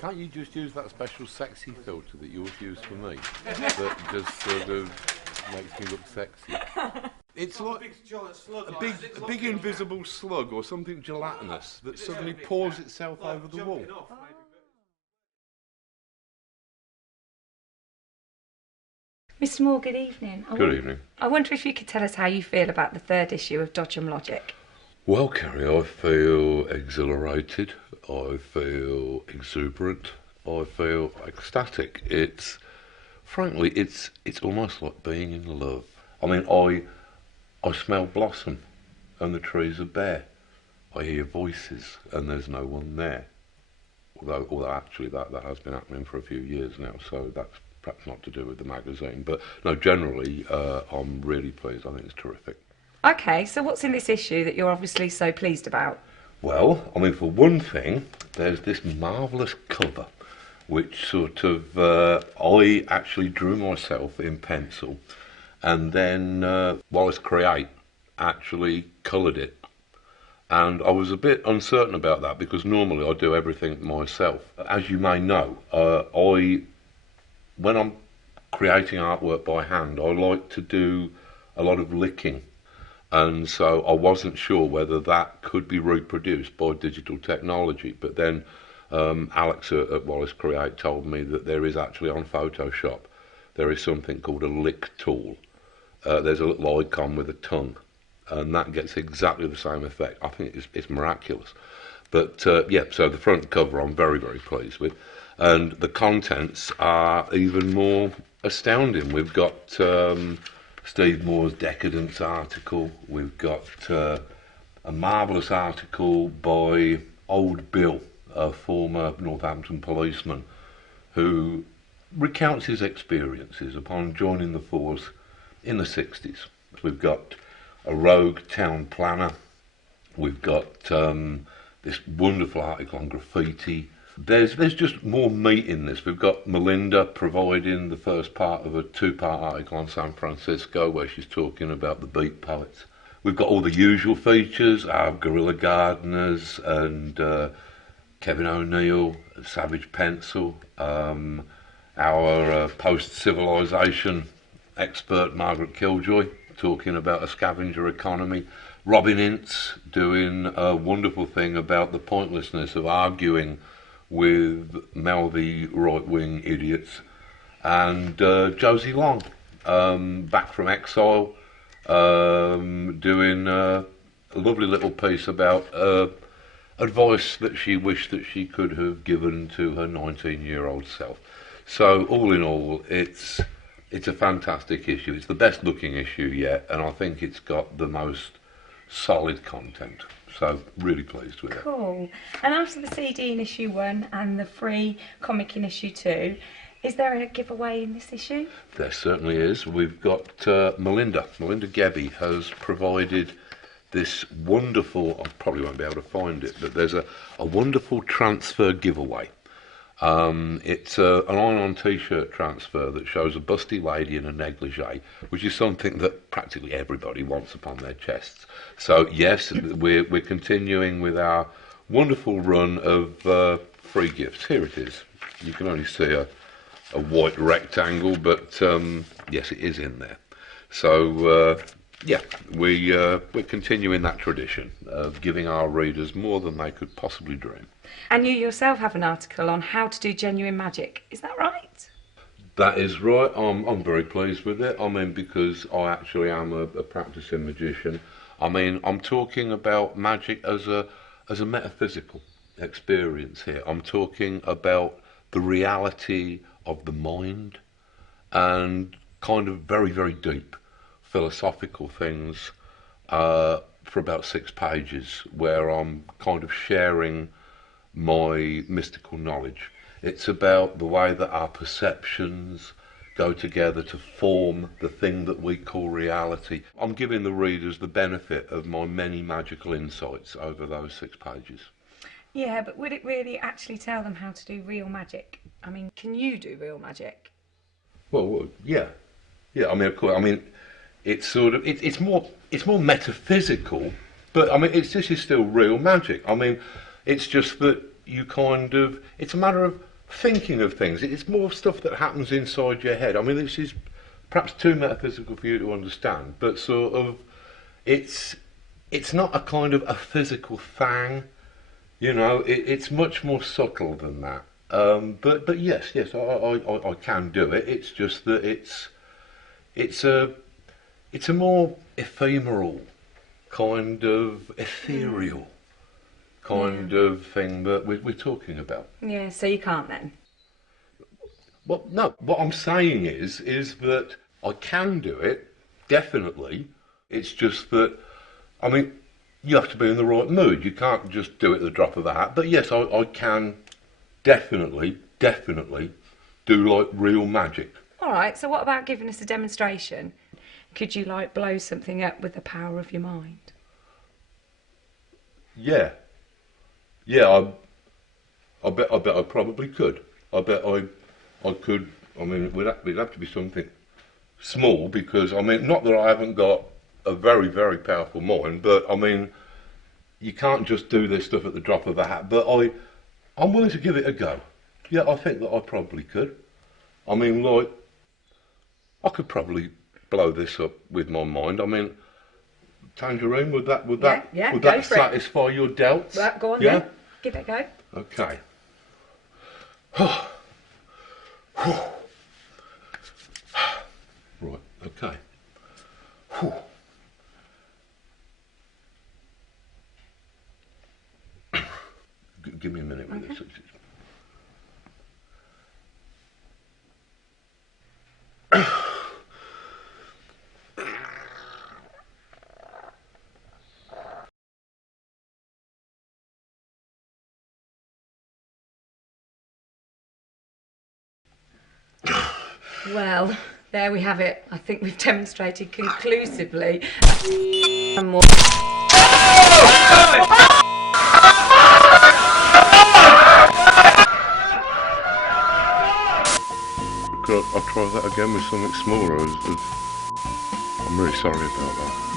Can't you just use that special sexy filter that you always use for me? That just sort of makes me look sexy. It's like a big invisible slug or something gelatinous that suddenly pours itself over the wall. Mr. Moore, good evening. Good evening. I wonder if you could tell us how you feel about the third issue of Dodgem Logic. Well, Kerry, I feel exhilarated, I feel exuberant, I feel ecstatic. Frankly, it's almost like being in love. I mean, I smell blossom and the trees are bare. I hear voices and there's no one there. Although actually that has been happening for a few years now, so that's perhaps not to do with the magazine. But no, generally, I'm really pleased. I think it's terrific. Okay, so what's in this issue that you're obviously so pleased about? Well, I mean, for one thing, there's this marvellous cover, which sort of, I actually drew myself in pencil, and then Wallace Create actually coloured it. And I was a bit uncertain about that, because normally I do everything myself. As you may know, when I'm creating artwork by hand, I like to do a lot of licking. And so I wasn't sure whether that could be reproduced by digital technology. But then Alex at Wallace Create told me that there is actually on Photoshop, there is something called a lick tool. There's a little icon with a tongue, and that gets exactly the same effect. I think it's miraculous. But yeah, so the front cover I'm very, very pleased with. And the contents are even more astounding. We've got Steve Moore's Decadence article. We've got a marvellous article by Old Bill, a former Northampton policeman, who recounts his experiences upon joining the force in the 60s. We've got a rogue town planner. We've got this wonderful article on graffiti. There's just more meat in this. We've got Melinda providing the first part of a two-part article on San Francisco, where she's talking about the beat poets. We've got all the usual features, our guerrilla gardeners and Kevin O'Neill, Savage Pencil, our post-civilization expert Margaret Killjoy talking about a scavenger economy, Robin Ince doing a wonderful thing about the pointlessness of arguing with Melby right-wing idiots, and Josie Long, back from exile, doing a lovely little piece about advice that she wished that she could have given to her 19-year-old self. So all in all, it's a fantastic issue. It's the best looking issue yet, and I think it's got the most solid content. So really pleased with it. Cool. And after the CD in issue 1 and the free comic in issue 2, is there a giveaway in this issue? There certainly is. We've got Melinda Gebby has provided this wonderful, I probably won't be able to find it, but there's a wonderful transfer giveaway. It's an iron-on t-shirt transfer that shows a busty lady in a negligee, which is something that practically everybody wants upon their chests. So yes, we're continuing with our wonderful run of free gifts. Here it is. You can only see a white rectangle, but yes, it is in there. So yeah, we're continuing that tradition of giving our readers more than they could possibly dream. And you yourself have an article on how to do genuine magic, is that right? That is right. I'm very pleased with it. I mean, because I actually am a practicing magician. I mean, I'm talking about magic as a metaphysical experience here. I'm talking about the reality of the mind and kind of very, very deep philosophical things for about 6 pages, where I'm kind of sharing my mystical knowledge. It's about the way that our perceptions go together to form the thing that we call reality. I'm giving the readers the benefit of my many magical insights over those 6 pages. Yeah, but would it really actually tell them how to do real magic? I mean, can you do real magic? Well, yeah. I mean, of course. I mean, it's sort of it's more metaphysical, but I mean, this is still real magic. I mean, it's just that you kind of, it's a matter of thinking of things. It's more stuff that happens inside your head. I mean, this is perhaps too metaphysical for you to understand, but sort of, it's not a kind of a physical thing, you know. It's much more subtle than that. But yes, I can do it. It's just that it's a more ephemeral, kind of ethereal kind of thing that we're talking about. Yeah, so you can't then? Well, no, what I'm saying is that I can do it, definitely. It's just that, I mean, you have to be in the right mood. You can't just do it at the drop of a hat. But yes, I can definitely do like real magic. All right, so what about giving us a demonstration? Could you like blow something up with the power of your mind? Yeah, I bet I probably could. I bet I could. I mean, it'd have to be something small, because I mean, not that I haven't got a very, very powerful mind, but I mean, you can't just do this stuff at the drop of a hat. But I'm willing to give it a go. Yeah, I think that I probably could. I mean, like, I could probably blow this up with my mind. I mean, Tangerine, would that satisfy your doubts? Well, go on yeah? then. Give it a go. Okay. Right, okay. Give me a minute with this. Well, there we have it. I think we've demonstrated conclusively. And more. I'll try that again with something smaller. I'm really sorry about that.